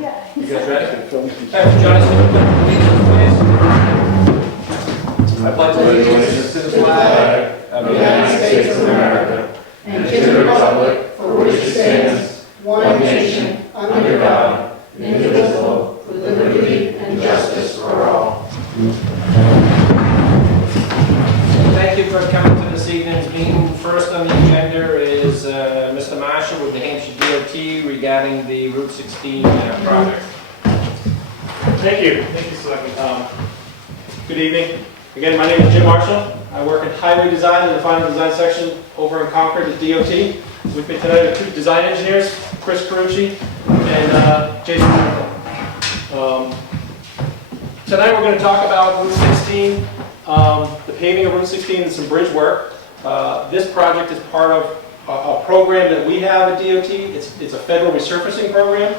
Yeah. You guys ready? Thank you, Johnny. I pledge allegiance to the flag of the United States of America and to the republic for which it stands, one nation, under God, indivisible, with liberty and justice for all. Thank you for coming to this evening's meeting. First on the agenda is Mr. Marshall with the Hampshire DOT regarding the Route 16 project. Thank you, Selectman. Good evening. Again, my name is Jim Marshall. I work in highway design in the final design section over in Concord at DOT. With me tonight are two design engineers, Chris Carucci and Jason. Tonight we're going to talk about Route 16, the paving of Route 16 and some bridge work. This project is part of a program that we have at DOT. It's a federal resurfacing program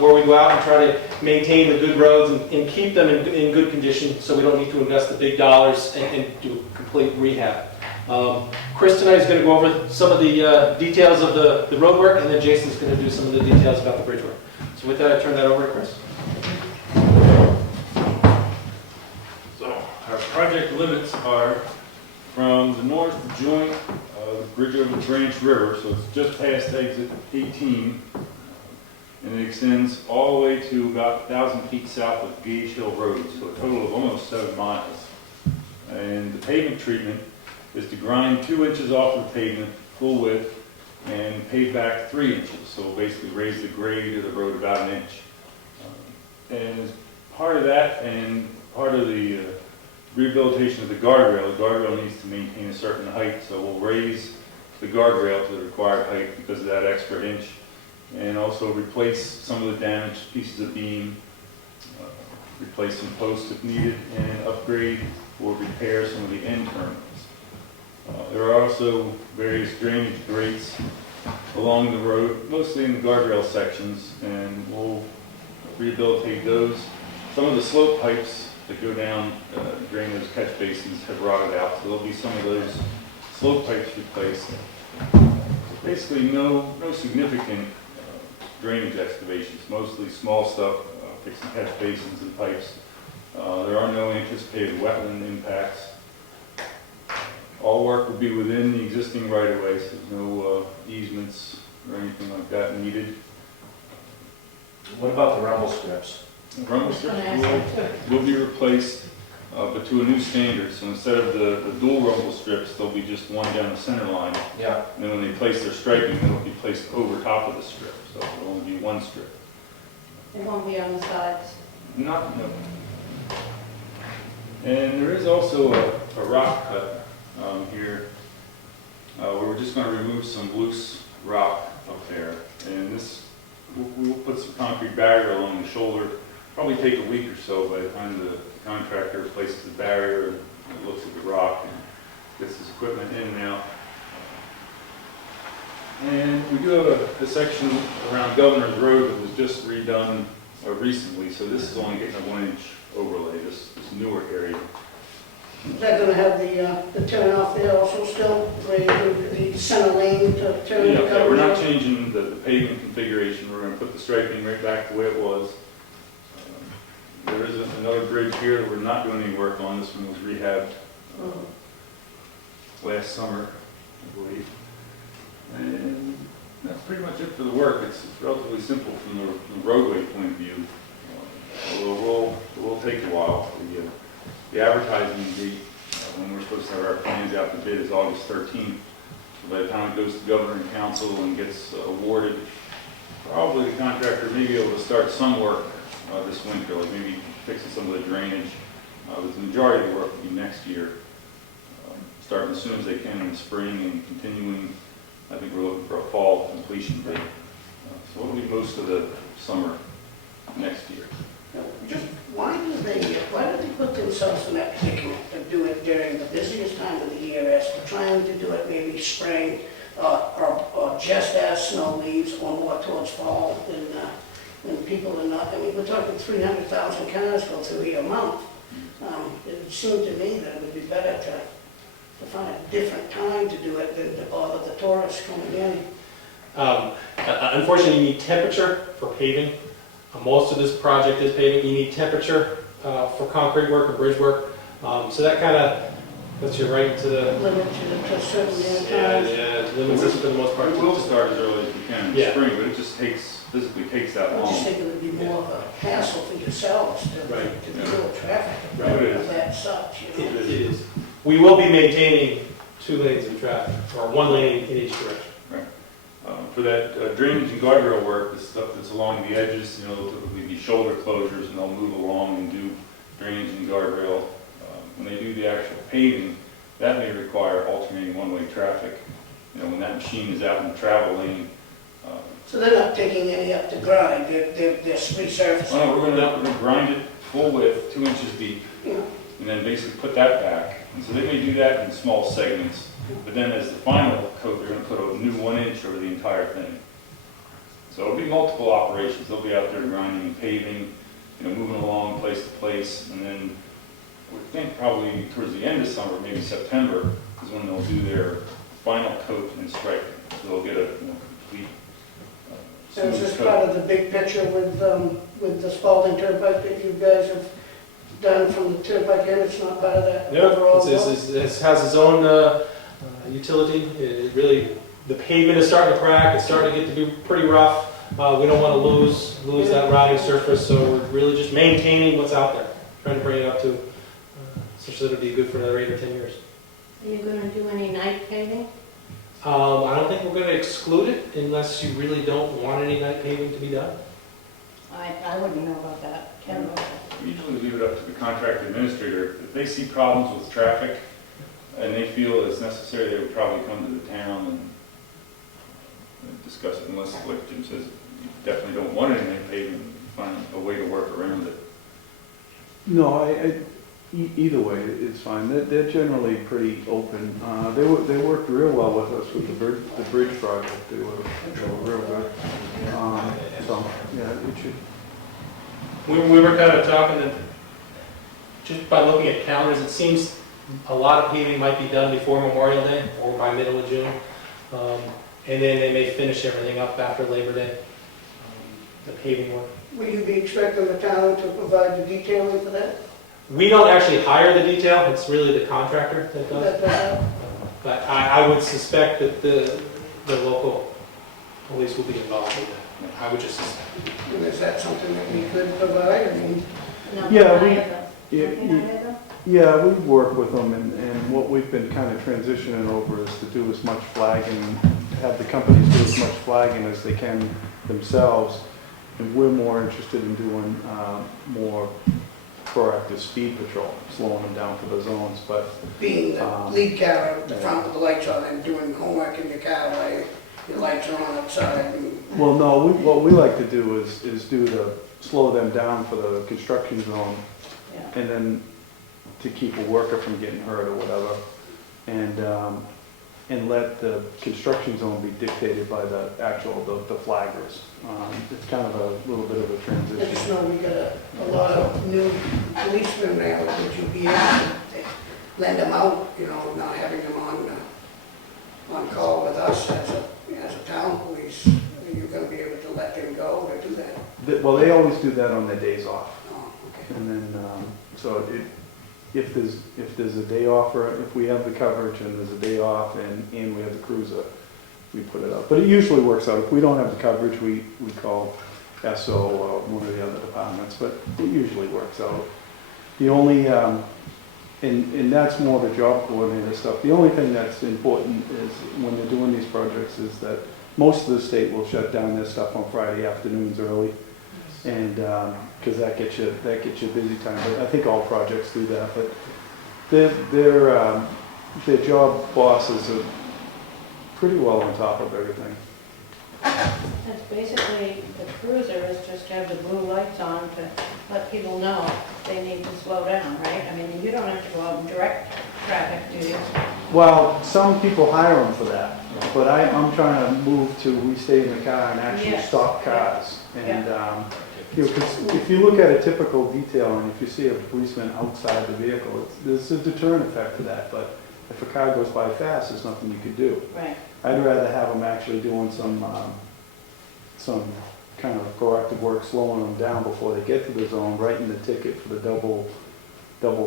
where we go out and try to maintain the good roads and keep them in good condition so we don't need to invest the big dollars and do complete rehab. Chris tonight is going to go over some of the details of the road work, and then Jason's going to do some of the details about the bridge work. So with that, I turn that over to Chris. So our project limits are from the north joint of the bridge over the Branch River, so it's just past exit 18, and it extends all the way to about 1,000 feet south of Gage Hill Road, so a total of almost 7 miles. And the pavement treatment is to grind 2 inches off of the pavement, full width, and pave back 3 inches, so we'll basically raise the grade of the road about 1 inch. And as part of that, and part of the rehabilitation of the guardrail needs to maintain a certain height, so we'll raise the guardrail to the required height because of that extra inch, and also replace some of the damaged pieces of beam, replace some posts if needed, and upgrade or repair some of the end terminals. There are also various drainage grates along the road, mostly in the guardrail sections, and we'll rehabilitate those. Some of the slope pipes that go down, drain those catch basins have rotted out, so there'll be some of those slope pipes replaced. Basically no significant drainage excavations, mostly small stuff, fixing catch basins and pipes. There are no anticipated wetland impacts. All work will be within the existing right-of-way, so there's no easements or anything like that needed. What about the rumble strips? Rumble strips will be replaced, but to a new standard. So instead of the dual rumble strips, there'll be just one down the center line. Yeah. And then when they place their striping, it'll be placed over top of the strip. So it'll only be one strip. It won't be on the sides. No. And there is also a rock cut here where we're just going to remove some loose rock up there. And this, we'll put some concrete barrier along the shoulder. Probably take a week or so by the time the contractor places the barrier and looks at the rock and gets his equipment in and out. And we do have a section around Governor's Road that was just redone recently, so this is only getting a 1-inch overlay, this newer area. Is that going to have the turn off there also still, the center lane to turn? Yeah, we're not changing the pavement configuration. We're going to put the striping right back the way it was. There is another bridge here that we're not doing any work on. This one was rehabbed last summer, I believe. And that's pretty much it for the work. It's relatively simple from the roadway point of view. Although it will take a while. The advertising date when we're supposed to have our plans out to bid is August 13th. So by the time it goes to Governor and Council and gets awarded, probably the contractor may be able to start some work this winter, like maybe fixing some of the drainage. But the majority of the work will be next year, starting as soon as they can in the spring and continuing. I think we're looking for a fall completion date. So it'll be most of the summer next year. Just why do they put themselves in that predicament to do it during the busiest time of the year as to trying to do it maybe spring or just as snow leaves or more towards fall when people are not, I mean, we're talking 300,000 cars go through here a month. It would seem to me that it would be better to find a different time to do it than to bother the tourists coming in. Unfortunately, you need temperature for paving. Most of this project is paving. You need temperature for concrete work or bridge work. So that kind of puts you right into the Limited to a certain amount of time. limits us for the most part. It will start as early as we can in the Yeah. spring, but it just physically takes that I just long. think it would be more of a hassle for yourselves to Right. deal with traffic Right. of that such, you know. It is. We will be maintaining 2 lanes of traffic, or 1 lane in each direction. For that drainage and guardrail work, the stuff that's along the edges, they'll typically be shoulder closures, and they'll move along and do drainage and guardrail. When they do the actual paving, that may require alternating one-way traffic. When that machine is out in the travel lane. So they're not taking any up to grind, they're resurfacing. Oh, we're gonna grind it full width, 2 inches deep, Yeah. and then basically put that back. And so they may do that in small segments, but then as the final coat, they're gonna put a new 1 inch over the entire thing. So it'll be multiple operations. They'll be out there grinding and paving, moving along place to place, and then we think probably towards the end of summer, maybe September, is when they'll do their final coat and striping. So they'll get a complete So is this smooth part coat. of the big picture with the Spalding Turnpike that you guys have done from the turnpike end? It's not part of that overall Yeah, look? it has its own utility. It really, the pavement is starting to crack. It's starting to get to be pretty rough. We don't want to lose that riding surface, so we're really just maintaining what's out there, trying to bring it up to such that it'll be good for another 8 or 10 years. Are you gonna do any night paving? I don't think we're going to exclude it unless you really don't want any night paving to be done. I wouldn't know about that. Ken knows that. We usually leave it up to the contract administrator. If they see problems with traffic and they feel it's necessary, they would probably come to the town and discuss it, unless, like Jim says, you definitely don't want any night paving, find a way to work around it. No, either way, it's fine. They're generally pretty open. They worked real well with us with the bridge project. They were real good. So, yeah, it should. We were kind of talking that just by looking at calendars, it seems a lot of paving might be done before Memorial Day or by middle of June. And then they may finish everything up after Labor Day, the paving work. Will you be expecting the town to provide the detailing for that? We don't actually hire the detail, it's really the contractor that does. But I would suspect that the local police will be involved in that. I would just suspect. And is that something that we could provide? I mean, No, Yeah, not we- either. Yeah, Nothing either? Yeah, we work with them, and what we've been kind of transitioning over is to do as much flagging, have the companies do as much flagging as they can themselves, and we're more interested in doing more proactive speed patrol, slowing them down for the zones, but being the lead car at the front with the lights on and doing homework in your car while your lights are on outside. well, no, what we like to do is slow them down for the construction zone, Yeah. and then to keep a worker from getting hurt or whatever, and let the construction zone be dictated by the flaggers. It's kind of a little bit of a I just transition. know we got a lot of new policemen now. Would you be able to lend them out, not having them on call with us as a town police? Are you going to be able to let them go or do that? Well, they always do that on their days off. Oh, okay. And then, if there's a day off, or if we have the coverage and there's a day off and we have the cruiser, we put it up. But it usually works out. If we don't have the coverage, we call SO or one of the other departments, but it usually works out. The only, and that's more the job coordinator stuff. The only thing that's important is when they're doing these projects is that most of the state will shut down their stuff on Friday afternoons early. And, because that gets you busy time, but I think all projects do that, but their job bosses are pretty well on top of everything. It's basically, the cruiser is just to have the blue lights on to let people know they need to slow down, right? I mean, you don't have to go out and direct traffic, do you? Well, some people hire them for that, but I'm trying to move to, we stay in the car and actually Yes. stop cars. And, 'cause if you look at a typical detail and if you see a policeman outside the vehicle, there's a deterrent effect to that, but if a car goes by fast, there's nothing you could do. Right. I'd rather have them actually doing some kind of proactive work slowing them down before they get to the zone, writing the ticket for the double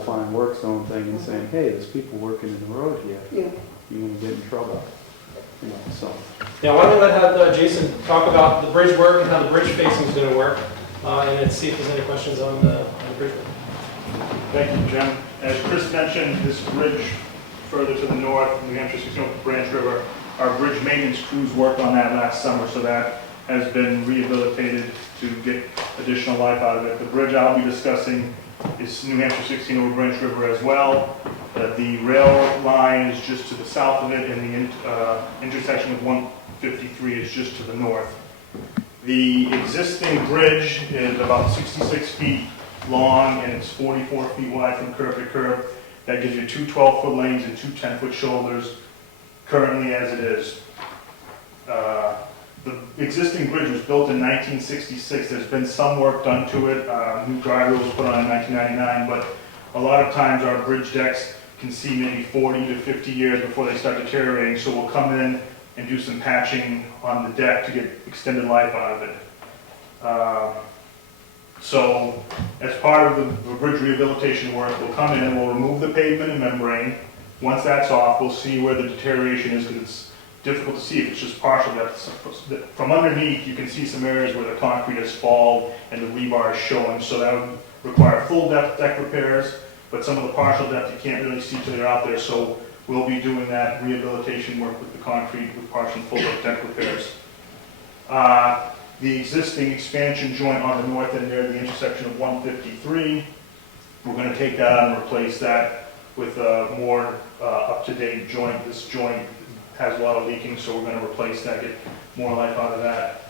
fine work zone thing and saying, hey, there's people working in the road here, Yeah. you're gonna get in trouble. You know, so. Now, why don't we let Jason talk about the bridge work and how the bridge facing is gonna work, and then see if there's any questions on the bridge work. Thank you, Jim. As Chris mentioned, this bridge further to the north, New Hampshire 16 Branch River, our bridge maintenance crews worked on that last summer, so that has been rehabilitated to get additional life out of it. The bridge I'll be discussing is New Hampshire 16 over Branch River as well. The rail line is just to the south of it, and the intersection with 153 is just to the north. The existing bridge is about 66 feet long, and it's 44 feet wide from curb to curb. That gives you two 12-foot lanes and two 10-foot shoulders, currently as it is. The existing bridge was built in 1966. There's been some work done to it. New guardrail was put on in 1999, but a lot of times our bridge decks can see maybe 40 to 50 years before they start deteriorating, so we'll come in and do some patching on the deck to get extended life out of it. So as part of the bridge rehabilitation work, we'll come in and we'll remove the pavement and membrane. Once that's off, we'll see where the deterioration is, because it's difficult to see if it's just partial depth. From underneath, you can see some areas where the concrete has fallen and the rebar is showing, so that would require full depth deck repairs, but some of the partial depth you can't really see till you're out there, so we'll be doing that rehabilitation work with the concrete with partial and full depth deck repairs. The existing expansion joint on the north end near the intersection of 153, we're going to take that out and replace that with a more up-to-date joint. This joint has a lot of leaking, so we're going to replace that, get more life out of that.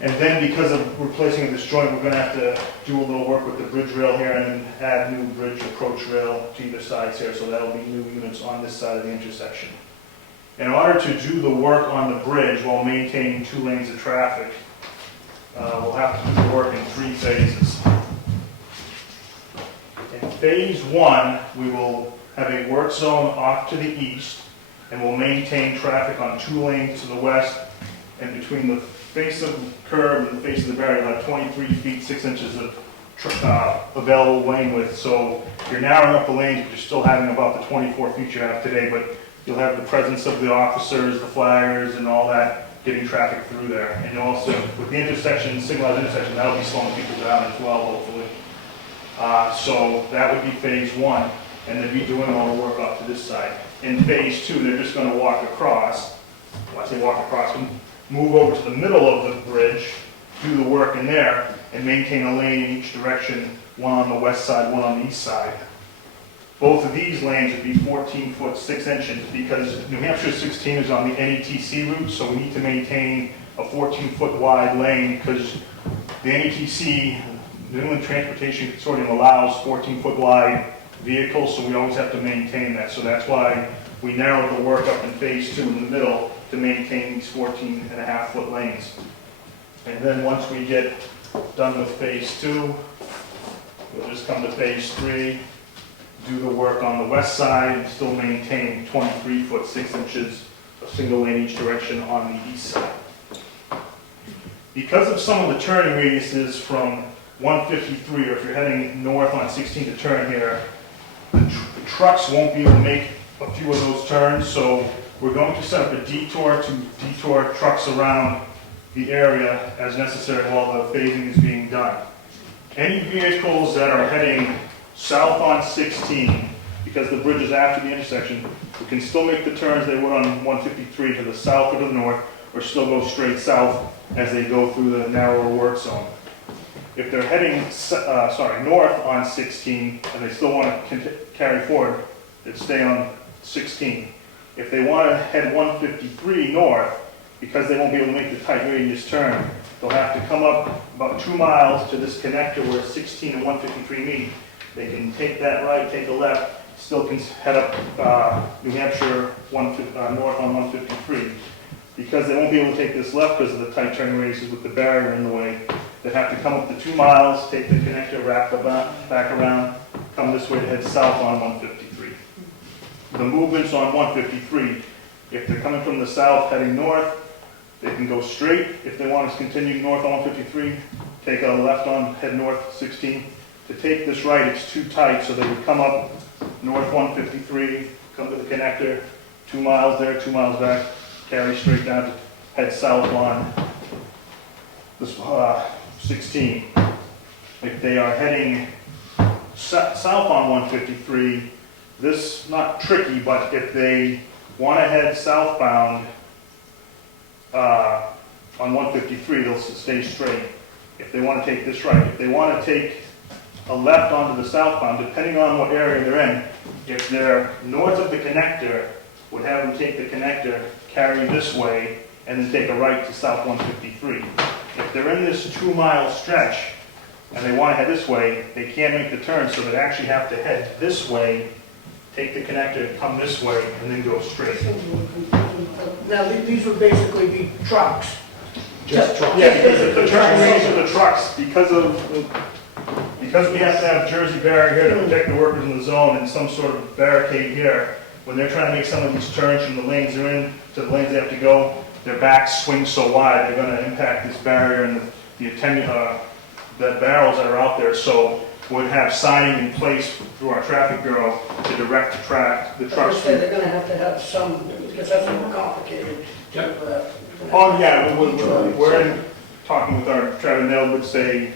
And then because of replacing this joint, we're going to have to do a little work with the bridge rail here and add new bridge approach rail to either sides here, so that'll be new units on this side of the intersection. In order to do the work on the bridge while maintaining 2 lanes of traffic, we'll have to do the work in 3 phases. In phase 1, we will have a work zone off to the east, and we'll maintain traffic on 2 lanes to the west, and between the face of the curb and the face of the barrier, we'll have 23 feet 6 inches of available lane width. So you're narrowing up the lanes, but you're still having about the 24 feet you have today, but you'll have the presence of the officers, the flaggers, and all that getting traffic through there. And you'll also, with the intersection, signalized intersection, that'll be slowing people down as well, hopefully. So that would be phase 1, and they'd be doing all the work off to this side. In phase 2, they're just going to walk across. When I say walk across, move over to the middle of the bridge, do the work in there, and maintain a lane in each direction, one on the west side, one on the east side. Both of these lanes would be 14 foot 6 inches, because New Hampshire 16 is on the NETC route, so we need to maintain a 14 foot wide lane, because the NETC, New England Transportation Consortium, allows 14 foot wide vehicles, so we always have to maintain that. So that's why we narrowed the work up in phase 2 in the middle to maintain these 14.5 foot lanes. And then once we get done with phase 2, we'll just come to phase 3, do the work on the west side, and still maintain 23 foot 6 inches of single lane each direction on the east side. Because of some of the turning radiuses from 153, or if you're heading north on 16 to turn here, the trucks won't be able to make a few of those turns, so we're going to set up a detour to detour trucks around the area as necessary while the phasing is being done. Any vehicles that are heading south on 16, because the bridge is after the intersection, we can still make the turns they would on 153 to the south or to the north, or still go straight south as they go through the narrower work zone. If they're heading north on 16 and they still want to carry forward, they'd stay on 16. If they want to head 153 north, because they won't be able to make the tight radius turn, they'll have to come up about 2 miles to this connector where 16 and 153 meet. They can take that right, take a left, still can head up New Hampshire north on 153. Because they won't be able to take this left because of the tight turning radiuses with the barrier in the way, they have to come up the 2 miles, take the connector, wrap back around, come this way to head south on 153. The movements on 153, if they're coming from the south heading north, They can go straight if they want to continue north on 153, take a left on, head north 16. To take this right, it's too tight, so they would come up north 153, come to the connector, 2 miles there, 2 miles back, carry straight down to head south on this 16. If they are heading south on 153, this not tricky, but if they want to head southbound on 153, they'll stay straight. If they want to take this right, if they want to take a left onto the southbound, depending on what area they're in, if they're north of the connector, would have them take the connector, carry this way, and then take a right to south 153. If they're in this 2 mile stretch and they want to head this way, they can't make the turn, so they actually have to head this way, take the connector, come this way, and then go straight. Now, these would basically be trucks. Just trucks. Yeah, because the turn lanes for the trucks, because we have to have Jersey barrier here to protect the workers in the zone and some sort of barricade here, when they're trying to make some of these turns from the lanes they're in to the lanes they have to go, their backs swing so wide, they're going to impact this barrier and the barrels that are out there. So we'd have signing in place through our traffic bureau to direct the trucks. They're gonna have to have some, because that's more complicated. Oh, yeah, we're talking with our traffic, and they would say,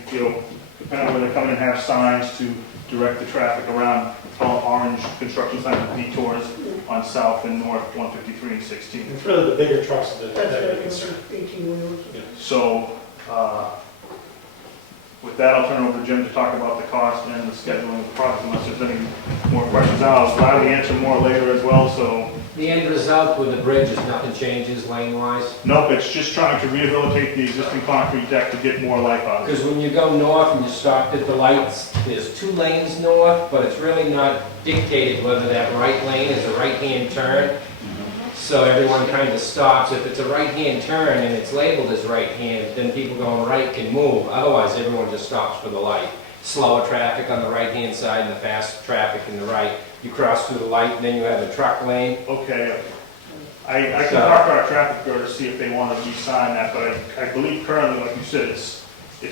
depending on where they're coming, and have signs to direct the traffic around, call orange construction signs, detours on south and north 153 and 16. It's really the bigger trucks that That's are concerned. 18 wheels. So, with that, I'll turn it over to Jim to talk about the cost and the scheduling of the project, unless there's any more questions. I'll gladly answer more later as well, so. The end result with the bridge is nothing changes lane-wise? Nope, it's just trying to rehabilitate the existing concrete deck to get more life out of it. Because when you go north and you stop at the lights, there's 2 lanes north, but it's really not dictated whether that right lane is a right-hand turn. So everyone kind of stops. If it's a right-hand turn and it's labeled as right-hand, then people going right can move. Otherwise, everyone just stops for the light. Slower traffic on the right-hand side and the fast traffic in the right. You cross through the light, and then you have a truck lane. Okay. I can talk to our traffic bureau to see if they want to re-sign that, but I believe currently, like you said, it's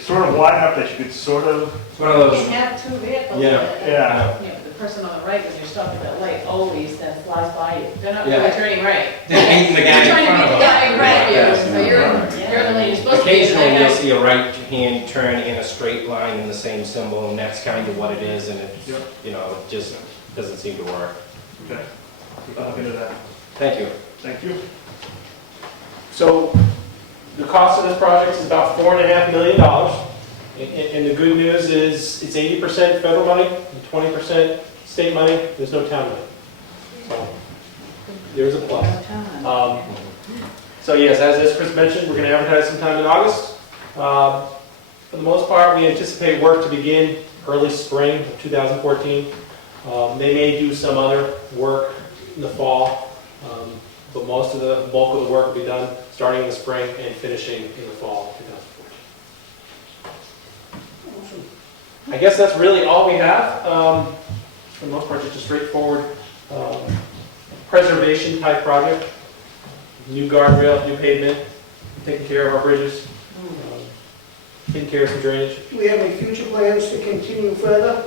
sort of wide enough that you could sort of. It's one of You those. can have 2 vehicles. Yeah. Yeah. You know, the person on the right, when you're stopping at that light, always then flies by you. They're not Yeah. really turning right. They're beating the You're guy trying in to front beat of the them. guy in front of you, so you're in the lane you're supposed to be. Occasionally, and you'll I see a right-hand turn in a straight line in the same symbol, and that's kind of what it is, and it, it just doesn't seem to work. Okay. I'll look into that. Thank you. Thank you. So the cost of this project is about $4.5 million. And the good news is it's 80% federal money and 20% state money. There's no town money. So there's a plus. So yes, as Chris mentioned, we're going to advertise sometime in August. For the most part, we anticipate work to begin early spring of 2014. They may do some other work in the fall, but most of the bulk of the work will be done starting in the spring and finishing in the fall of 2014. I guess that's really all we have. For the most part, just a straightforward preservation type project. New guardrail, new pavement, taking care of our bridges, taking care of some drainage. Do we have any future plans to continue further?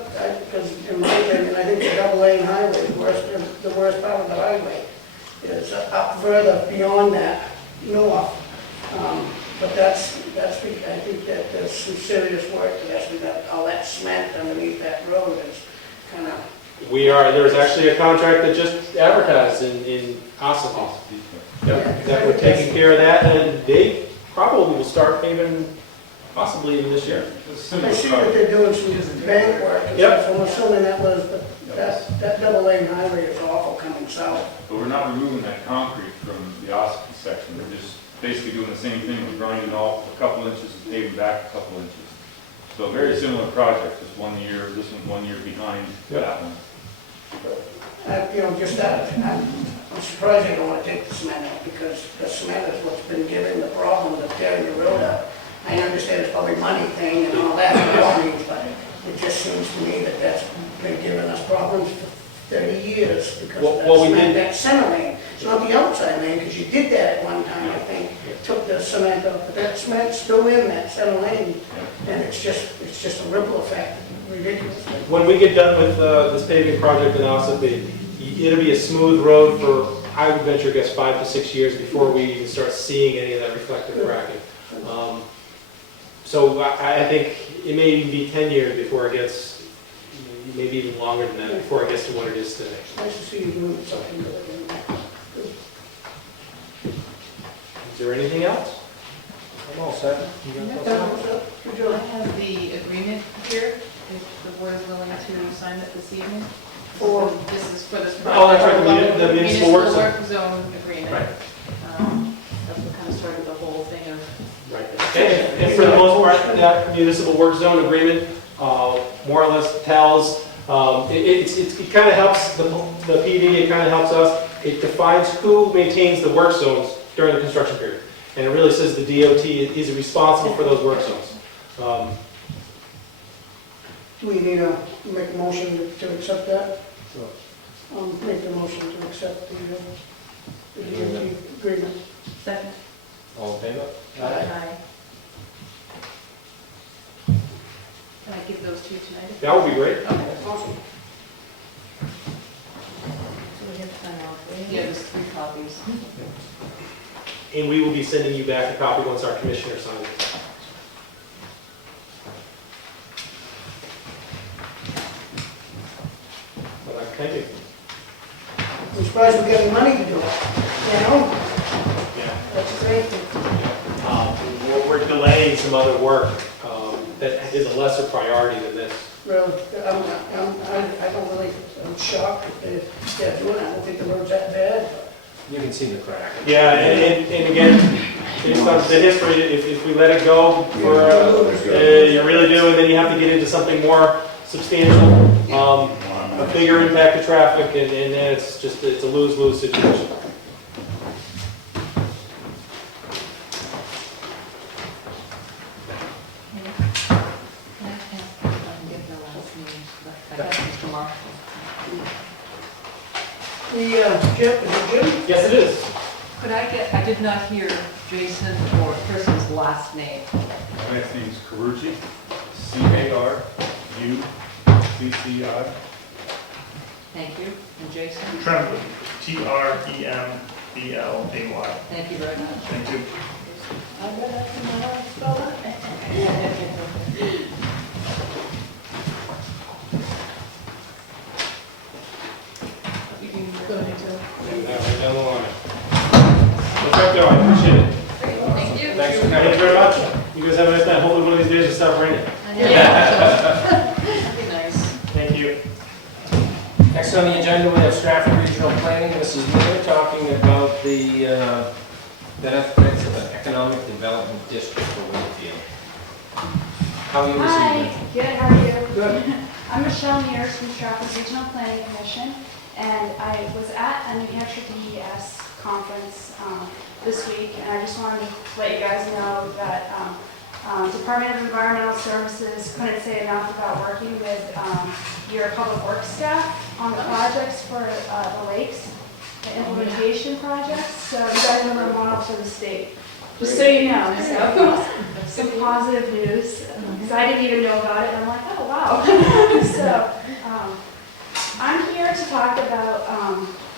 Because in my opinion, I think the double-lane highway is the worst part of the highway. Is up further beyond that, north. But that's, I think that there's some serious work. Yes, we got all that cement underneath that road is kind of. There's actually a contract that just advertised in Ossipee. Yep, that we're taking care of that, and they probably will start paving possibly even this year. I see that they're doing some bank work, and Yep. stuff, so I'm assuming that double-lane highway is awful coming south. But we're not removing that concrete from the Ossipee section. We're just basically doing the same thing. We're grinding off a couple inches and paving back a couple inches. So a very similar project, just 1 year, this one's 1 year behind that one. I'm surprised they don't want to take the cement out, because the cement is what's been giving the problem of tearing the road up. I understand it's probably a money thing and all that, but it just seems to me that that's been giving us problems for 30 years, because of that cement, that center lane. It's not the outside lane, because you did that at one time, I think, took the cement off, but that cement's still in that center lane, and it's just a ripple effect, ridiculous. When we get done with this paving project in Ossipee, it'll be a smooth road for, I would venture guess, 5 to 6 years before we even start seeing any of that reflective cracking. So I think it may even be 10 years before it gets, maybe even longer than that, before it gets to what it is today. It's nice to see you doing something good. Is there anything else? I'm all set. You got something else? Good I job. have the agreement here, if the board is willing to sign it this evening. For, This is for this project. Oh, that's right, the municipal work zone. work zone agreement. Right. That's what kind of started the whole thing of. Right. And for the most part, that municipal work zone agreement more or less tells, it kind of helps the PD, it kind of helps us. It defines who maintains the work zones during the construction period. And it really says the DOT is responsible for those work zones. do we need to make a motion to accept that? Make the motion to accept the DOT agreement. Second. All in favor? Aye. Can I give those to you tonight? That would be great. Okay. Awesome. So we have to sign all three. Yeah, there's 3 copies. And we will be sending you back a copy once our commissioner signs it. Well, thank you. I'm surprised we're getting money to do it, you know? Yeah. That's great. We're delaying some other work that is a lesser priority than this. Really, I don't really, I'm shocked that they're doing it. I don't think the road's that bad. You can see the crack. Yeah, and again, based on the history, if we let it go for, you really do, and then you have to get into something more substantial, a bigger impact to traffic, and then it's just, it's a lose-lose situation. Jeff, is it Jim? Yes, it is. Could I I did not hear Jason or Chris's last name. My last name is Carucci, C-A-R-U-C-C-I. Thank you. And Jason? Tremblay, Tremblay. Thank you very much. Thank you. I bet that's another spell that. You can go ahead, Joe. Right down the line. Perfecto, I appreciate it. Great, thank you. Thank you very much. You guys have a nice night. Hopefully one of these days it'll stop raining. That'd be nice. Thank you. Next on the agenda, we have Stratford Regional Planning. This is Miller talking about the benefits of an economic development district for Wakefield. How are you this Hi, evening? good, how are you? Good. I'm Michelle Mears from Stratford Regional Planning Commission, and I was at a New Hampshire DES conference this week, and I just wanted to let you guys know that Department of Environmental Services couldn't say enough about working with your public works staff on the projects for the lakes, the implementation projects, so you guys are a model for the state. Just so you know, so some positive news, because I didn't even know about it, and I'm like, oh, wow. So, I'm here to talk about,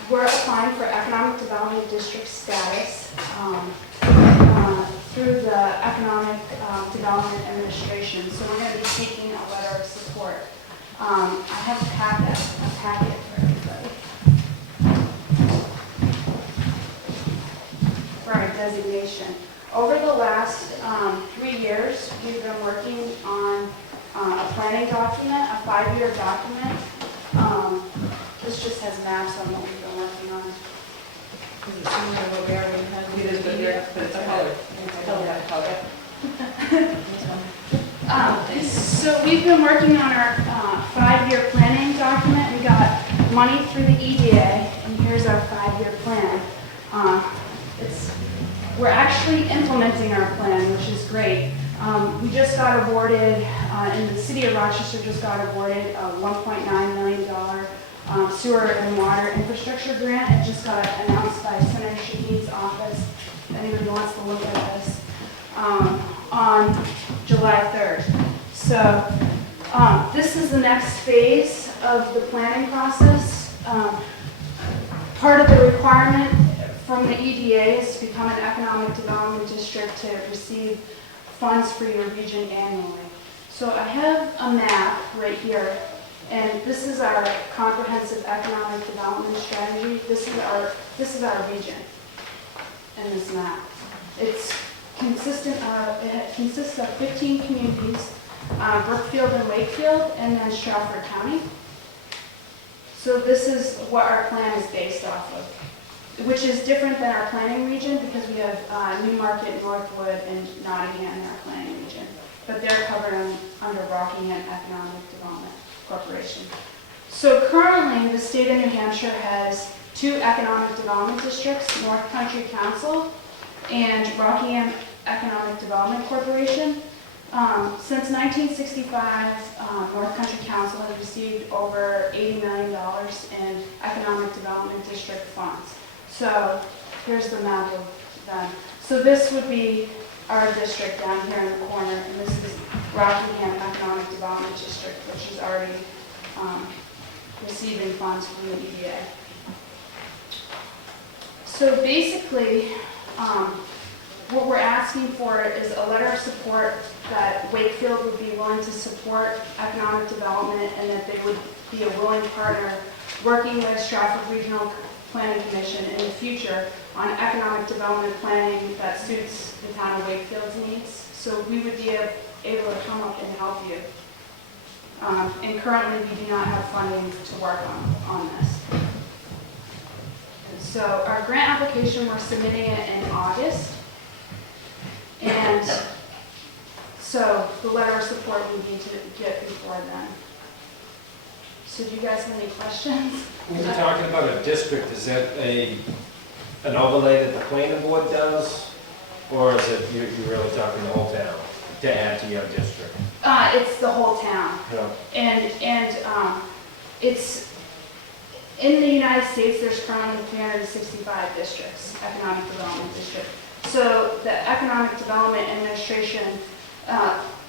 we're applying for Economic Development District status through the Economic Development Administration, so we're going to be seeking a letter of support. I have a packet for everybody. For our designation. Over the last 3 years, we've been working on a planning document, a 5-year document. This just has maps on what we've been working on. Is it similar to what we already have? It is, but it's colored. It's colored. So we've been working on our 5-year planning document. We got money through the EDA, and here's our 5-year plan. We're actually implementing our plan, which is great. We just got awarded, and the city of Rochester just got awarded a $1.9 million sewer and water infrastructure grant. It just got announced by Senator Shaheen's office if anybody wants to look at this, on July 3rd. So this is the next phase of the planning process. Part of the requirement from the EDA is to become an economic development district to receive funds for your region annually. So I have a map right here, and this is our comprehensive economic development strategy. This is our region in this map. It consists of 15 communities, Brookfield and Wakefield, and then Stratford County. So this is what our plan is based off of, which is different than our planning region because we have Newmarket, Northwood, and Nottingham in our planning region. But they're covered under Rockingham Economic Development Corporation. So currently, the state of New Hampshire has 2 economic development districts, North Country Council and Rockingham Economic Development Corporation. Since 1965, North Country Council has received over $80 million in economic development district funds. So here's the map of them. So this would be our district down here in the corner, and this is Rockingham Economic Development District, which is already receiving funds from the EDA. So basically, what we're asking for is a letter of support that Wakefield would be willing to support economic development and that they would be a willing partner working with Stratford Regional Planning Commission in the future on economic development planning that suits the town of Wakefield's needs. So we would be able to come up and help you. And currently we do not have funding to work on this. So our grant application, we're submitting it in August. And so the letter of support we need to get before then. So do you guys have any questions? When you're talking about a district, is that an overlay that the planning board does? Or is it, you're really talking the whole town to add to your district? It's the whole town. Yeah. And it's, in the United States, there's currently 365 districts, economic development districts. So the Economic Development Administration,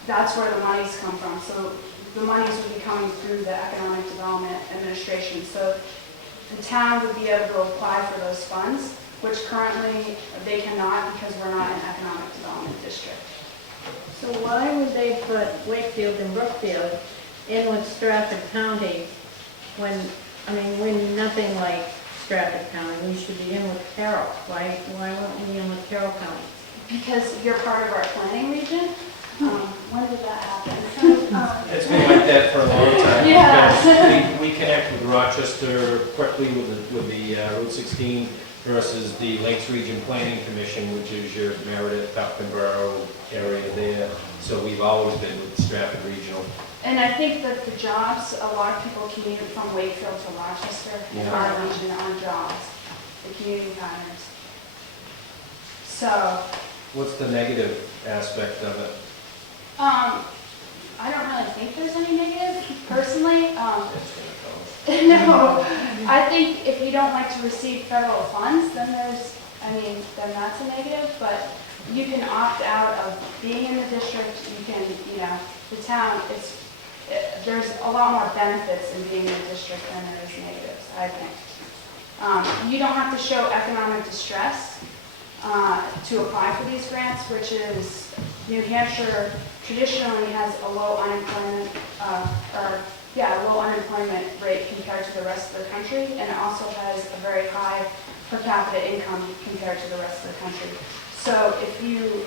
that's where the monies come from. So the monies would be coming through the Economic Development Administration. So the town would be able to apply for those funds, which currently they cannot because we're not an economic development district. So why would they put Wakefield and Brookfield in with Stratford County when nothing like Stratford County? We should be in with Carroll. Why weren't we in with Carroll County? Because you're part of our planning region. When did that happen? It's been like that for a long time. Yeah. We connect with Rochester quickly with the Route 16 versus the Lakes Region Planning Commission, which is your Meredith, Borough area there. So we've always been with Stratford Regional. And I think that the jobs, a lot of people commute from Wakefield to Rochester in our region on jobs, the commuting patterns. So. What's the negative aspect of it? I don't really think there's any negative, personally. It's gonna No, I think if you don't like to receive federal funds, then then that's a negative, but you can opt out of being in the district. You can, the town, there's a lot more benefits in being in the district than there is negatives, I think. You don't have to show economic distress to apply for these grants, which is New Hampshire traditionally has a low unemployment low unemployment rate compared to the rest of the country, and it also has a very high per capita income compared to the rest of the country. So if you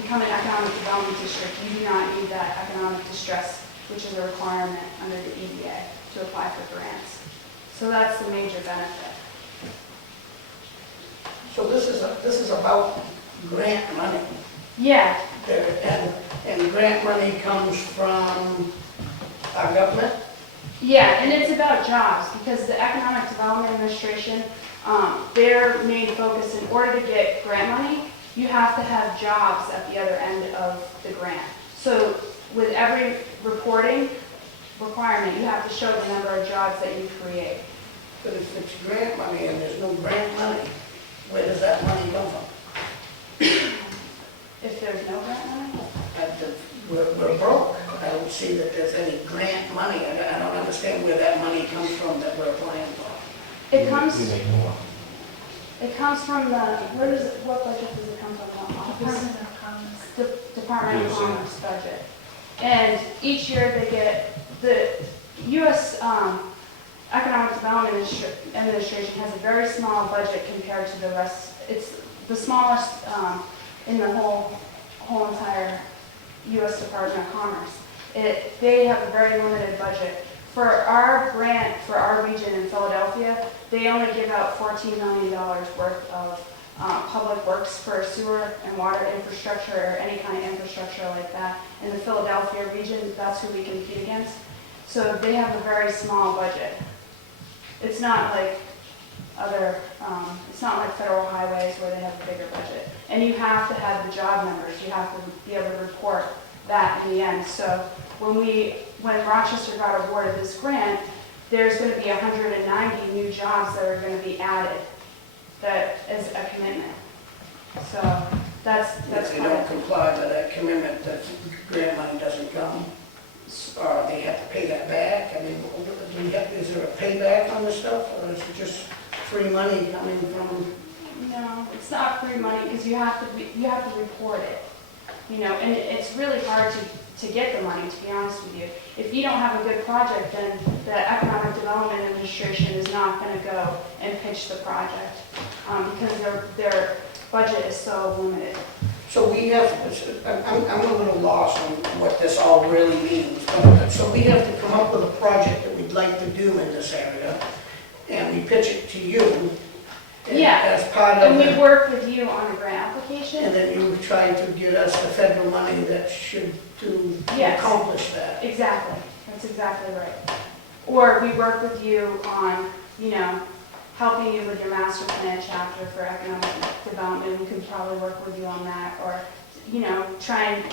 become an economic development district, you do not need that economic distress, which is a requirement under the EDA to apply for grants. So that's the major benefit. So this is about grant money. Yeah. And grant money comes from our government? Yeah, and it's about jobs, because the Economic Development Administration, their main focus, in order to get grant money, you have to have jobs at the other end of the grant. So with every reporting requirement, you have to show the number of jobs that you create. But if it's grant money and there's no grant money, where does that money come from? if there's no grant money? We're broke. I don't see that there's any grant money. I don't understand where that money comes from that we're applying for. It comes from the, what budget does it come from? The Department of Commerce. The Department of Commerce budget. And each year they get, the U.S. Economic Development Administration has a very small budget compared to the rest. It's the smallest in the whole entire U.S. Department of Commerce. They have a very limited budget. For our grant, for our region in Philadelphia, they only give out $14 million worth of public works for sewer and water infrastructure or any kind of infrastructure like that. In the Philadelphia region, that's who we compete against. So they have a very small budget. It's not like it's not like federal highways where they have a bigger budget. And you have to have the job numbers. You have to be able to report that in the end. So when Rochester got awarded this grant, there's going to be 190 new jobs that are going to be added. That is a commitment. So that's If they don't comply with that commitment, that grant money doesn't come, or they have to pay that back. I mean, is there a payback on this stuff, or is it just free money coming from? No, it's not free money because you have to report it. And it's really hard to get the money, to be honest with you. If you don't have a good project, then the Economic Development Administration is not going to go and pitch the project because their budget is so limited. So we have, I'm a little lost on what this all really means. So we have to come up with a project that we'd like to do in this area, and we pitch it to you. Yeah, as part of and we the, work with you on a grant application. and then you try to get us the federal money that should Yes. accomplish that. Exactly, that's exactly right. Or we work with you on, helping you with your master plan chapter for economic development. We could probably work with you on that, or, try and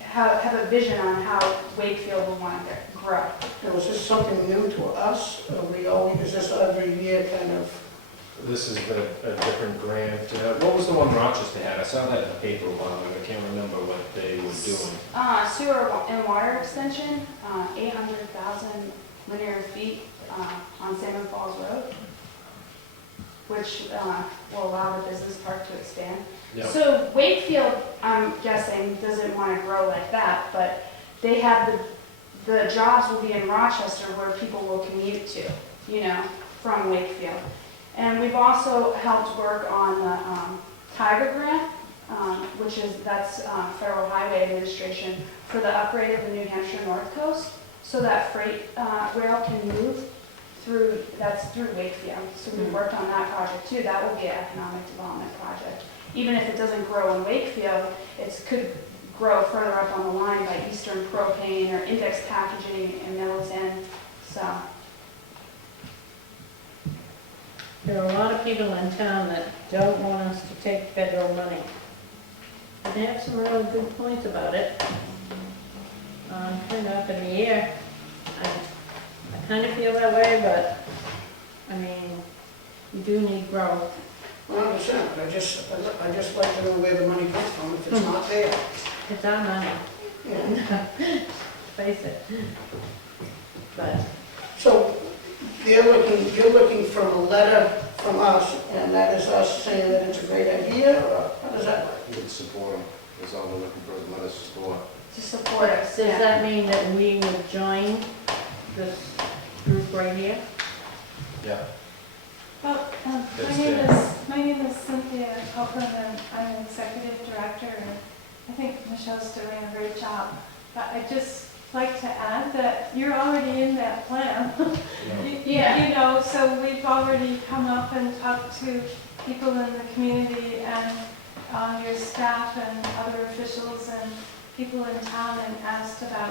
have a vision on how Wakefield will want to grow. Now, is this something new to us? Is this every year kind of? This is a different grant. What was the one Rochester had? I saw that in the paper a while ago. I can't remember what they were doing. Sewer and water extension, 800,000 linear feet on Salmon Falls Road, which will allow the business park to expand. Yeah. So Wakefield, I'm guessing, doesn't want to grow like that, but they have the jobs will be in Rochester where people will commute to, from Wakefield. And we've also helped work on the Tiger Grant, that's Federal Highway Administration for the upgrade of the New Hampshire North Coast, so that freight rail can move through Wakefield. So we worked on that project too. That will be an economic development project. Even if it doesn't grow in Wakefield, it could grow further up on the line by Eastern Propane or Index Packaging in Middleton. So. There are a lot of people in town that don't want us to take federal money. But they have some really good points about it. Kind of up in the air. I kind of feel that way, but, you do need growth. 100%. I just like to know where the money comes from if it's not there. It's our money, Yeah. face it. But So you're looking for a letter from us, and that is us saying that it's a great idea, or how does that work? You would support them. That's all we're looking for, is let us support. To support us. does that mean that we would join this group right here? Yeah. Well, my name is Cynthia Copeland, and I'm executive director, and I think Michelle's doing a great job. But I'd just like to add that you're already in that plan. Yeah. So we've already come up and talked to people in the community and your staff and other officials and people in town and asked about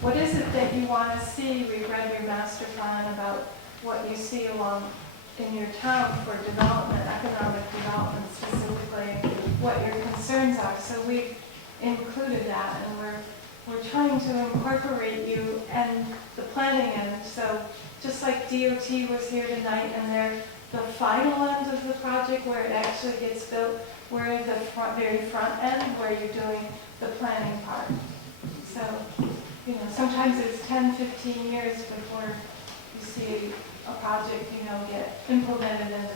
what is it that you want to see. We've read your master plan about what you see along in your town for development, economic development specifically, what your concerns are. So we've included that, and we're trying to incorporate you and the planning end. So just like DOT was here tonight, and they're the final end of the project where it actually gets built, we're the very front end where you're doing the planning part. So, sometimes it's 10, 15 years before you see a project, get implemented and the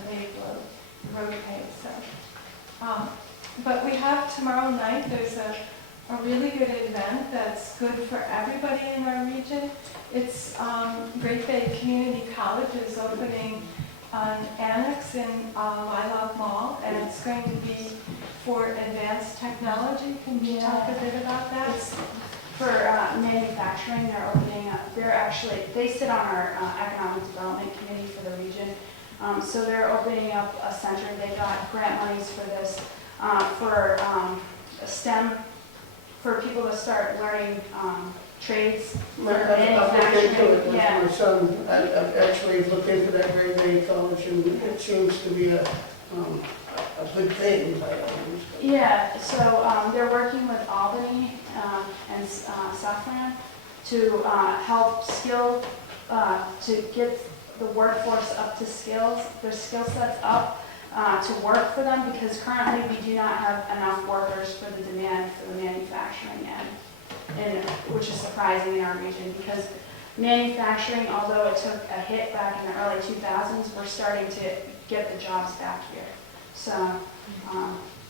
road paved. So, but we have tomorrow night, there's a really good event that's good for everybody in our region. It's Great Bay Community College is opening an annex in Lilac Mall, and it's going to be for advanced technology. Can you talk a bit about that? It's for manufacturing. They're opening up, they sit on our economic development committee for the region. So they're opening up a center. They got grant monies for this, for STEM, for people to start learning trades, manufacturing. My son, I've actually looked into that Great Bay College, and it seems to be a good thing. Yeah, so they're working with Albany and Southland to help to get the workforce up to their skill sets up to work for them, because currently we do not have enough workers for the demand for the manufacturing end, and which is surprising in our region, because manufacturing, although it took a hit back in the early 2000s, we're starting to get the jobs back here. So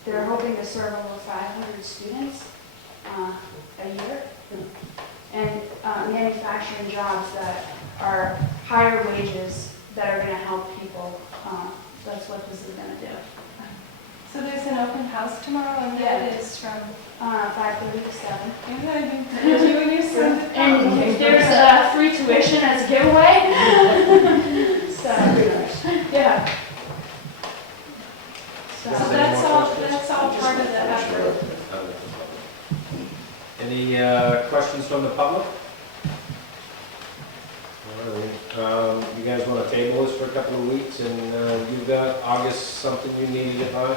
they're hoping to serve over 500 students a year, and manufacturing jobs that are higher wages that are going to help people. That's what this is going to do. So there's an open house tomorrow, and that is from 5:30 to 7. you and your son. And there's free tuition as a giveaway. So, yeah. So that's all part of the effort. Any questions from the public? All right. You guys want to table this for a couple of weeks, and you've got August something you needed it by?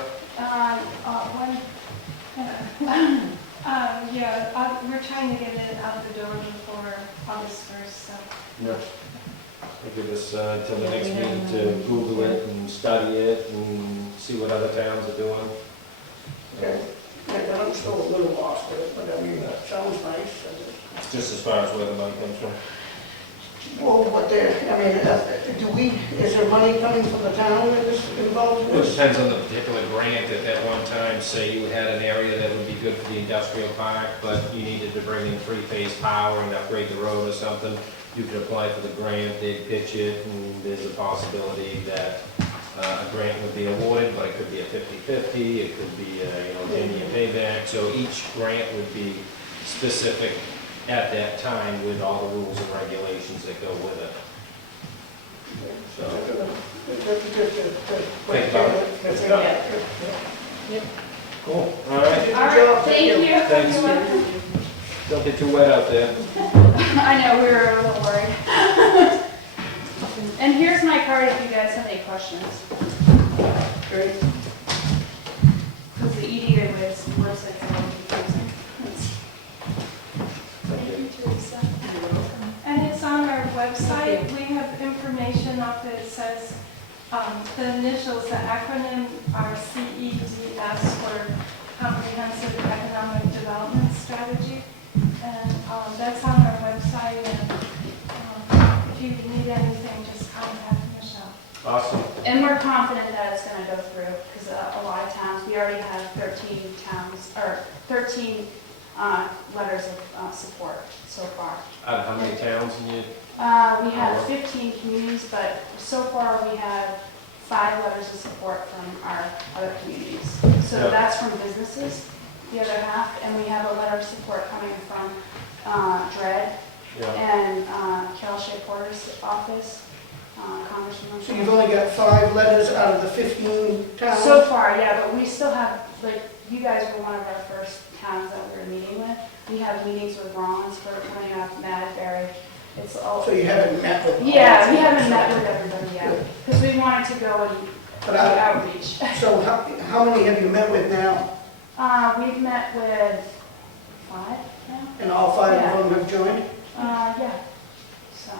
We're trying to get it out the door before August 1st, so. No. Give us until the next meeting to Google it and study it and see what other towns are doing. Okay. Yeah, I'm still a little lost with it, but I mean, that sounds nice. Just as far as where the money comes from. Well, is there money coming from the town that is involved in It this? depends on the particular grant. At that one time, say you had an area that would be good for the industrial park, but you needed to bring in three-phase power and upgrade the road or something, you could apply for the grant, they'd pitch it, and there's a possibility that a grant would be awarded, but it could be a 50-50, it could be a 10-year payback. So each grant would be specific at that time with all the rules and regulations that go with it. So, think about it. Cool. All right. All right, thank you. Thanks. You're welcome. Don't get too wet out there. I know, we were a little worried. And here's my card if you guys have any questions. Great. Because the EDA website's a little confusing. Thank you, Teresa. And it's on our website. We have information up that says the initials, the acronym are CEDS for Comprehensive Economic Development Strategy. And that's on our website. And if you need anything, just contact Michelle. Awesome. And we're confident that it's going to go through, because a lot of towns, we already have 13 letters of support so far. Out of how many towns in you? We have 15 communities, but so far we have 5 letters of support from our other communities. So Yeah. that's from businesses, the other half, and we have a letter of support coming from DRED Yeah. and Carol Shea Porter's office, Congressman. So you've only got 5 letters out of the 15 towns? So far, yeah, but we still have, you guys were one of our first towns that we were meeting with. We have meetings with Rollins for coming up, Madbury. It's all. So you haven't met with? Yeah, we haven't met with everybody yet, because we wanted to go and But do outreach. So how many have you met with now? We've met with 5 now. And all 5 of them have joined? Yeah, so,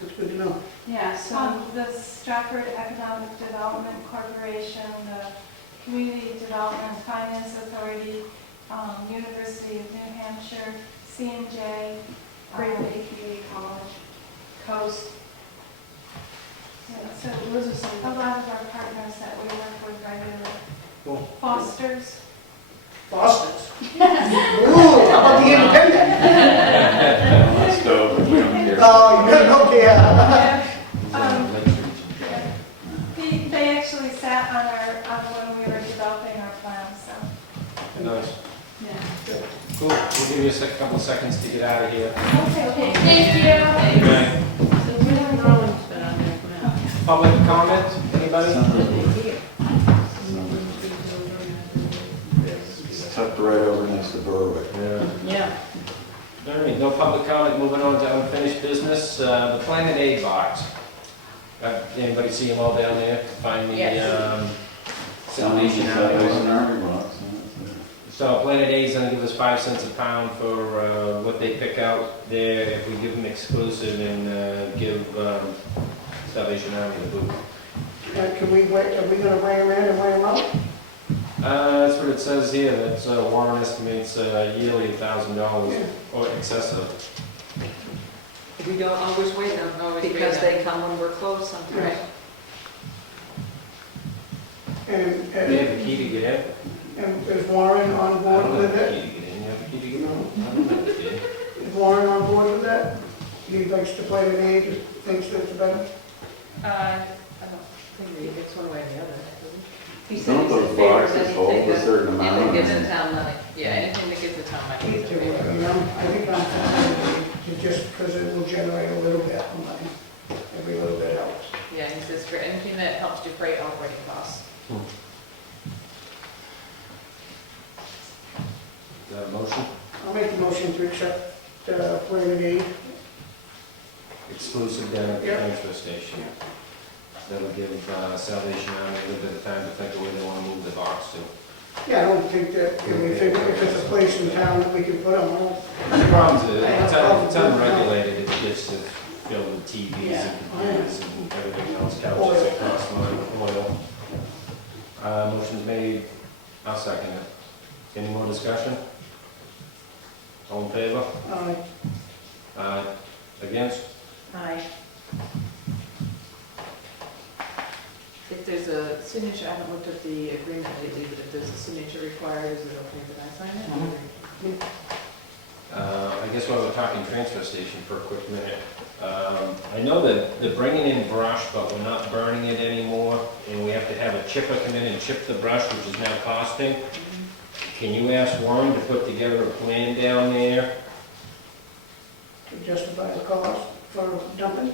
That's good to know. yeah, so, The Stratford Economic Development Corporation, the Community Development Finance Authority, University of New Hampshire, C&J, Great Bay Community College, Coast. yeah, so Those are some. a lot of our partners that we work with regularly. Cool. Fosters. Fosters. Ooh, how about the independent? Let's go, but we don't care. Oh, you got no care. They actually sat on when we were developing our plans, so. Nice. Yeah. Cool. We'll give you a couple of seconds to get out of here. Okay. Thank you. Okay. So where's Roland's been on there now? Public comment, anybody? It's tucked right over next to Berwick. Yeah. All right, no public comment, moving on to unfinished business. The Planet Aid box. Anybody see them all down there? Find the Salvation Army one. So Planet Aid's gonna give us 5 cents a pound for what they pick out there, if we give them exclusive and give Salvation Army the boot. Can we wait, are we gonna bring them in and weigh them out? That's what it says here, that Warren estimates yearly $1,000 or excessive. We don't always wait them, because they come when we're closed sometimes. And, They have a key to get in? and is Warren on I board don't with have a it? key to get in, you have a key to get in? I don't have a key. Is Warren on board with that? He likes to play the age, thinks that's better? I don't think he gets one way or the other. He said Don't he's those in favor of boxes hold anything a certain that amount? gives the town money. Yeah, anything that gives the town money. Me he's in too, favor of. I think I'm fine with it, just because it will generate a little bit of money. Every little bit helps. Yeah, he says for anything that helps defray operating costs. Is that a motion? I'll make the motion to accept Planet Aid. Exclusive down at the Yeah. transfer station. That'll give Salvation Army a little bit of time to think of where they want to move the box to. Yeah, I don't think that, if it's a place in town that we can put them on. The problem is, it's unregulated, it gets to fill with TVs and computers and everything else, couches that cost money, oil. Motion's made, I'll second it. Any more discussion? All in favor? Against? Aye. If there's a signature, I haven't looked at the agreement lately, but if there's a signature required, is it okay that I sign it? I guess while we're talking transfer station for a quick minute, I know that they're bringing in brush, but we're not burning it anymore, and we have to have a chipper come in and chip the brush, which is now costing. Can you ask Warren to put together a plan down there? To justify the cost for dumping.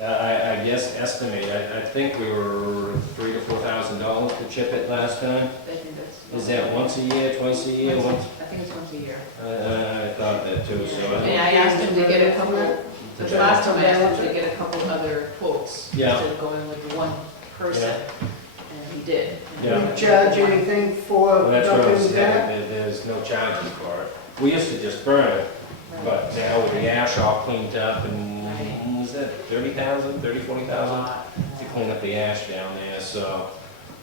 I guess estimate, I think we were $3,000 to $4,000 to chip it last time. I think that's. Is that once a year, twice a year? I think it's once a year. I thought that too, so. And I asked him to get a couple, the last time I asked him to get a couple other quotes. Yeah. Instead of going with the one person, and he did. Yeah. Do you charge anything for Well, that's what I was dumping saying, that? there's no charges for it. We used to just burn it, but now with the ash all cleaned up and, was that 30,000, 30, 40,000? To clean up the ash down there, so,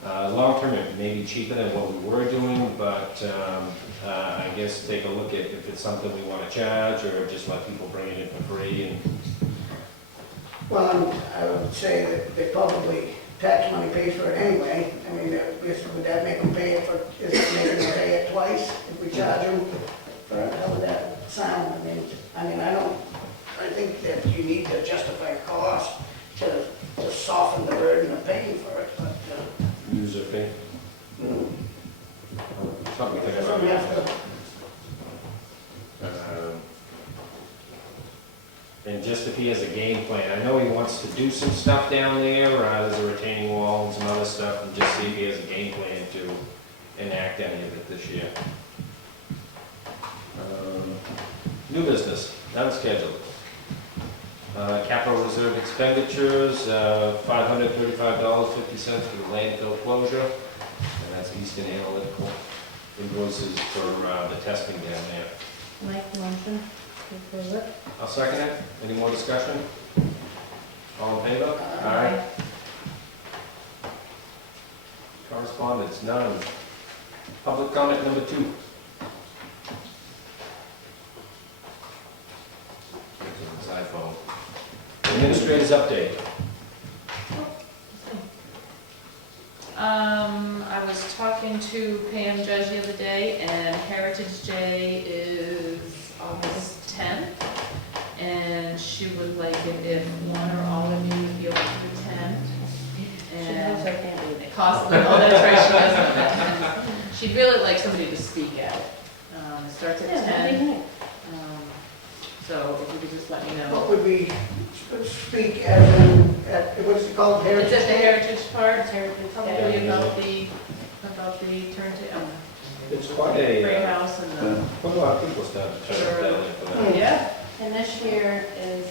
long term it may be cheaper than what we were doing, but, I guess take a look at if it's something we want to charge or just let people bring it in for free and. Well, I would say that they probably, tax money pays for it anyway. I mean, would that make them pay it for, is it making them pay it twice if we charge them? For how would that sound? I think that you need to justify cost to soften the burden of paying for it, but, User fee. Something to think so we about. have to, And just if he has a game plan, I know he wants to do some stuff down there, there's a retaining wall and some other stuff, and just see if he has a game plan to enact any of it this year. New business, unscheduled. Capital reserve expenditures, $535.50 for the landfill closure, and that's Easton Analytical invoices for the testing down there. Make the motion. Approve it. I'll second it. Any more discussion? All in favor? Aye. correspondence, none. Public comment number 2. It's on his iPhone. Administrators update. I was talking to Pam Judge the other day, and Heritage Day is August 10th, and she would like it if one or all of you would be able to attend. She knows And I can't do that. possibly, oh, that's right, she does know that. She'd really like somebody to speak at it. It starts at Yeah, that'd 10, be nice. so if you could just let me know. What would we speak as in, at, what's it called, It's Heritage at the Day? Heritage Park, It's Heritage tell Day. me about the turntable, It's quite Grey a, House and the, quite a lot of people started to turn up down there for that. yeah, And this year is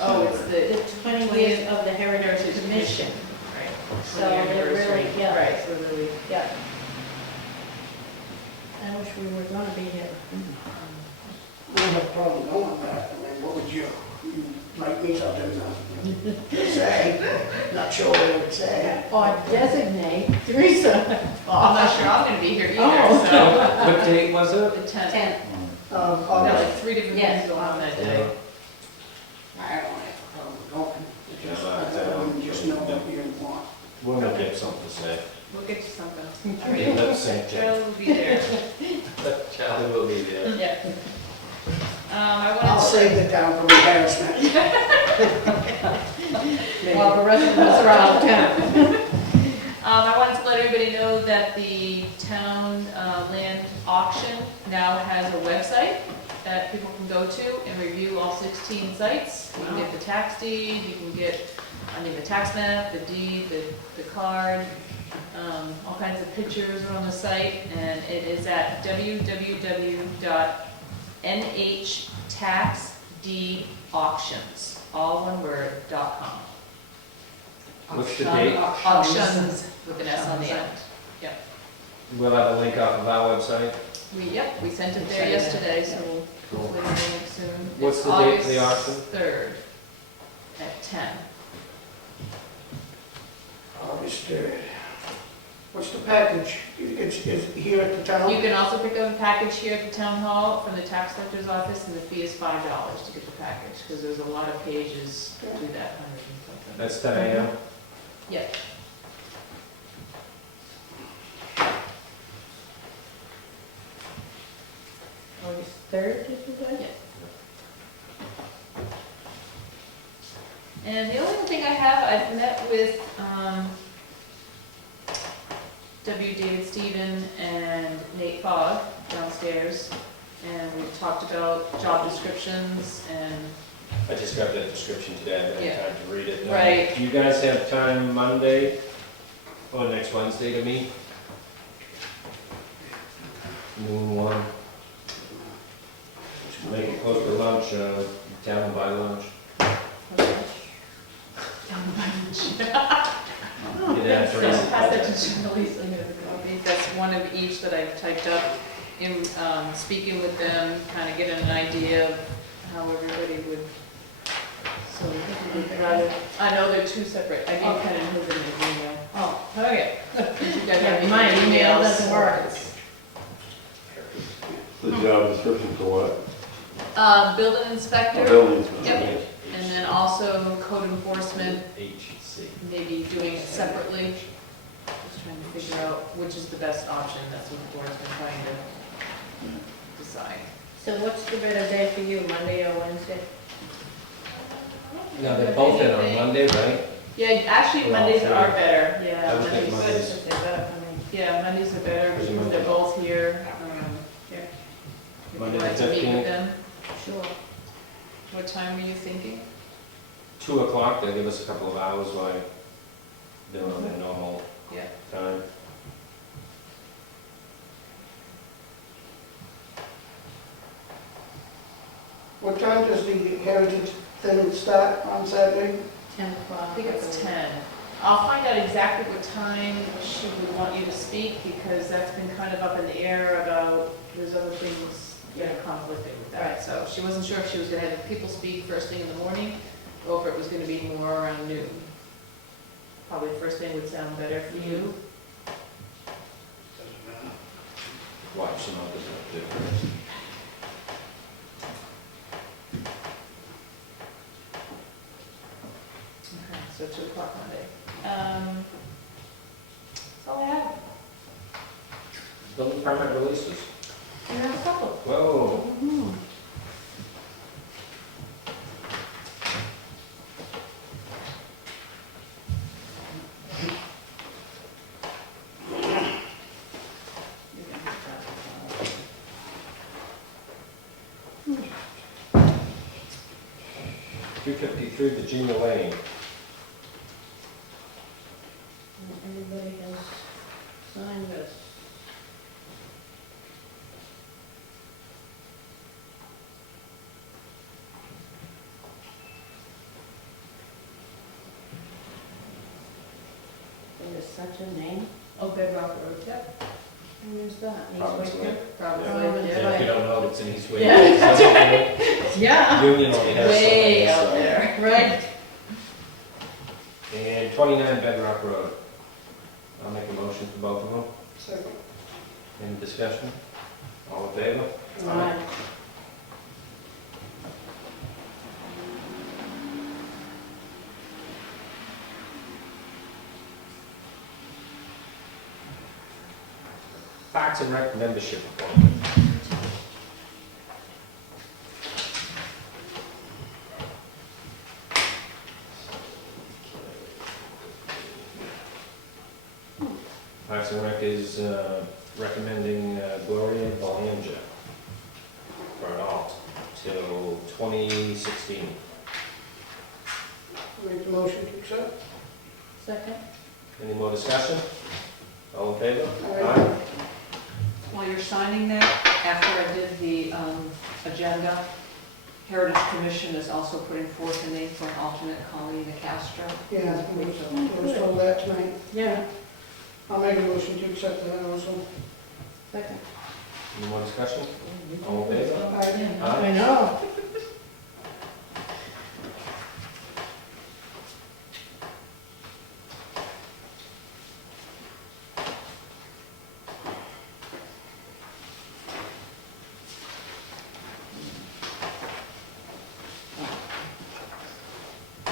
oh, it's the the 20 years of the Heritage Commission. Right. So they're really, yeah. Right, so really, Yeah. I wish we were gonna be here. I don't have a problem going, but I mean, what would you like me to say? Not sure what I would say. Or designate Teresa. I'm not sure I'm gonna be here Oh. either, so. What date was it? The 10th. 10. Got August. like 3 different Yes. things going on that day. I don't have a problem going. Yeah, I wouldn't just know what you want. We're gonna get something to say. We'll get you something. Maybe let's say Joe will be there. Charlie will be there. Yeah. I I'll wanted save it down from embarrassment. While the rest of us are out of town. I wanted to let everybody know that the town land auction now has a website that people can go to and review all 16 sites. You can get the tax deed, you can get, the tax map, the deed, the card, all kinds of pictures are on the site, and it is at www.nhtaxdeedauctions, all one word, .com. What's the date? Auctions with an S on the end. We'll have a link off of our website. We sent it there yesterday, so we'll Cool. hopefully have a link soon. What's It's the date of the August auction? 3rd at 10. August 3rd. What's the package? It's here at the town? You can also pick up a package here at the town hall from the tax collector's office, and the fee is $5 to get the package, because there's a lot of pages to that, 100 and something. That's 10 a.m. Yeah. August 3rd, did you say? And the only thing I have, I've met with W. David Stephen and Nate Fogg downstairs, and we've talked about job descriptions and, I just got that description today, I haven't Yeah. had time to read it. Right. Do you guys have time Monday or next Wednesday to meet? Noon 1. Make it close to lunch, town and buy lunch. Oh, Get that, so Teresa. pass that to Shirley, so you have a copy. That's one of each that I've typed up in speaking with them, kind of getting an idea of how everybody would. So we'd rather, I know they're two separate, I gave Ken and his in his email. Oh, Okay. You guys yeah, have my any email emails? doesn't work. The job description for what? Building A inspector, building inspector. Yep. and then also code enforcement, HC. maybe doing it separately. Just trying to figure out which is the best option, that's what the board's been trying to decide. So what's the better day for you, Monday or Wednesday? No, they're both in on Monday, right? Yeah, actually Well, Mondays three. are better, I yeah, would think Mondays. Mondays. If they're better for me. Yeah, Mondays are better Because because Monday- they're both here. If Monday you'd the like to meet 15th? with them, Sure. what time were you thinking? 2 o'clock, they'll give us a couple of hours while they're on their normal Yeah. time. What time does the Heritage thing start on Saturday? 10 o'clock. I think it's 10. I'll find out exactly what time she would want you to speak, because that's been kind of up in the air about, there's other things that are conflicting with that. Right. So she wasn't sure if she was gonna have people speak first thing in the morning, or if it was gonna be more around noon. Probably first thing would sound better for you. wipe some others up too. Okay, so 2 o'clock Monday. That's all I have. Building permit releases? You have a couple. Whoa. Mhm. You can have that. 253 Virginia Lane. Everybody has signed this. There's such a name. Oh, Bedrock Road, yep. Where's that? East Probably. Wakefield? Probably, Oh, And if you don't know, it's in East Yeah. Wakefield. Yeah, Union only has way something, out so- there. right. And 29 Bedrock Road. I'll make a motion for both of them. Second. Any discussion? All in favor? Right. Parks and Rec membership appointment. Parks and Rec is recommending Gloria Belanger for an alt till 2016. Make the motion to accept. Second? Any more discussion? All in favor? Aye. While you're signing that, after I did the agenda, Heritage Commission is also putting forth a name for an alternate, Colleen Castro. Yeah, I was told that tonight. Yeah. I'll make a motion to accept that also. Second. Any more discussion? All in favor? Aye. Aye. I know.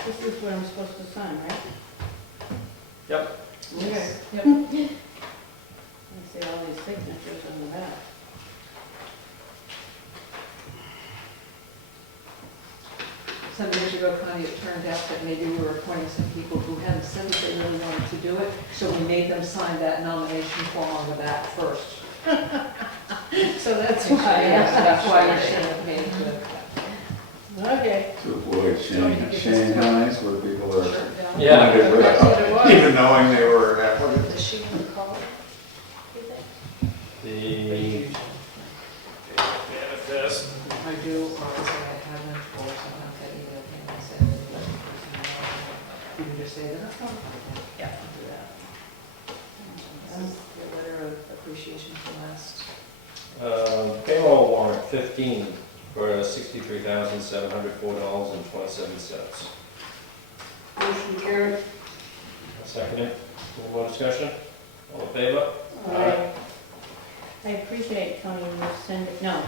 This is what I'm supposed to sign, right? Yep. Okay. Yep. I see all these signatures on the back. Some years ago, Connie, it turned out that maybe we were appointing some people who hadn't said that they really wanted to do it, so we made them sign that nomination form on the back first. So that's So why. that's why we're sending it made to. Okay. To avoid Shanghai's where people are Yeah. appointed That's what it without was. even knowing they were applicants. Is she gonna call it? The manifest. I do, or I say I haven't, or sometimes I email him and say, let the person know. You can just say that, oh, yeah, I'll do that. This is the letter of appreciation for last. Payroll warrant 15 for $63,704.27. Motion carried. Second it. Any more discussion? All in favor? Aye. I appreciate Tony, you send it, no,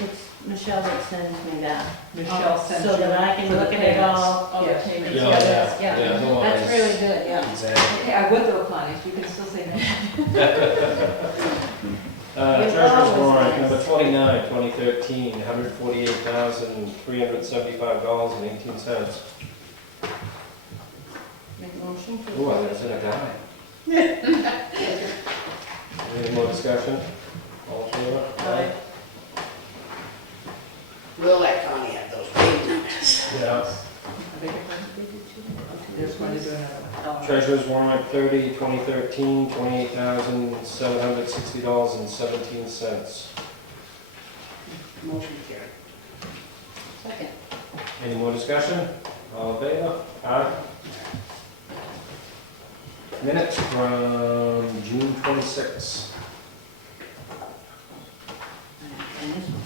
it's Michelle that sends me that. Michelle sent So you that I can for the look at it all. payments. All the Yes. payments, Yeah, yeah, yeah, no, that's it's- really good, yeah. Exactly. Okay, I would though, Connie, you can still say that. Treasurer's warrant number 29, 2013, $148,375.18. Make a motion to. Ooh, I was in a guy. Any more discussion? All in favor? Aye. We'll let Connie have those big numbers. Yeah. I beg your pardon? There's going to do another one. Treasurer's warrant 30, 2013, $28,760.17. Motion carried. Second. Any more discussion? All in favor? Aye. Minutes from June 26. And this one.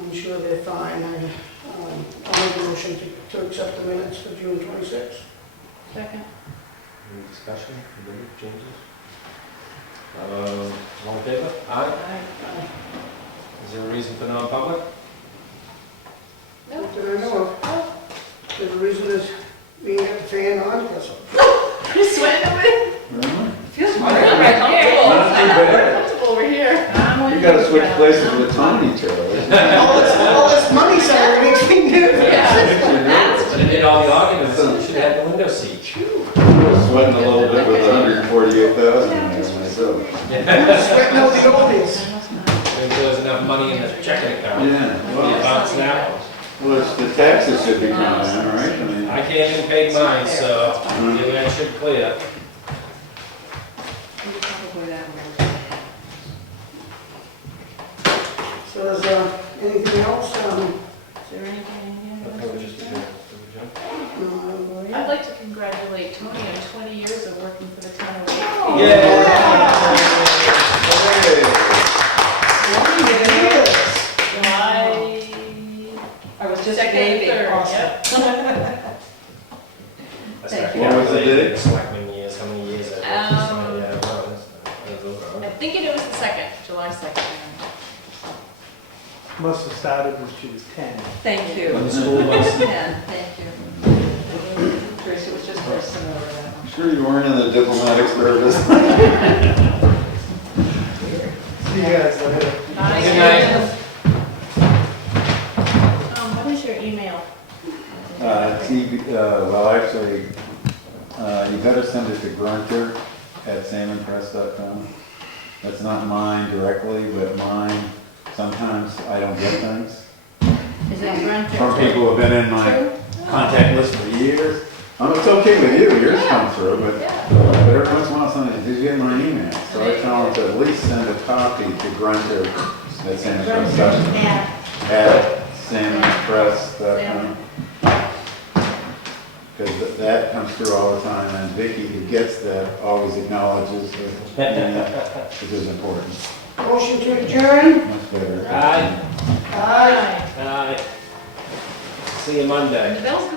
I'm sure they're fine. I'll make a motion to accept the minutes for June 26th. Second. Any discussion, any changes? All in favor? Aye. Aye. Is there a reason for non-public? What did I know of? The reason is we got the fan on, because You're sweating over there? Really? Feels Not right too bad. comfortable over here. You gotta switch places with Tony, Charlie. all this money salary makes me nervous. But it did all the arguments, so you should have the window seat. I was sweating a little bit with 148,000 there myself. Sweating out the oldies. Maybe there was enough money in the checking account. Yeah, The well, account's now. well, it's the taxes should be coming in, right? I mean, I can't even pay mine, so maybe I should clear. Probably that one. So is there anything else? Is there anything in here? I think we just adjourned. I'd like to congratulate Tony on 20 years of working for the town of Oh. Wakefield. I was just Second and waving. third, Awesome. yep. What was the date? Selectmen years, how many years I worked for somebody, I don't know. I think it was the 2nd, July 2nd. Must have started when she was 10. Thank you. When the school was. Yeah, thank you. Tracy, it was just very similar to that. I'm sure you weren't in the diplomatic service. See you guys later. Good night. What is your email? Well, actually, you better send it to grunter@salmonpress.com. That's not mine directly, but mine, sometimes I don't get things Is it Grunter? from people who have been in my contact list for years. It's okay with you, yours come through, but every once in a while somebody, did you get my email? So I tell them to at least send a copy to grunter@salmonpress.com. @salmonpress.com. Because that comes through all the time, and Vicky, who gets that, always acknowledges it, which is important. Motion to adjourn? Much better. Aye. Aye. Aye. See you Monday. The bell's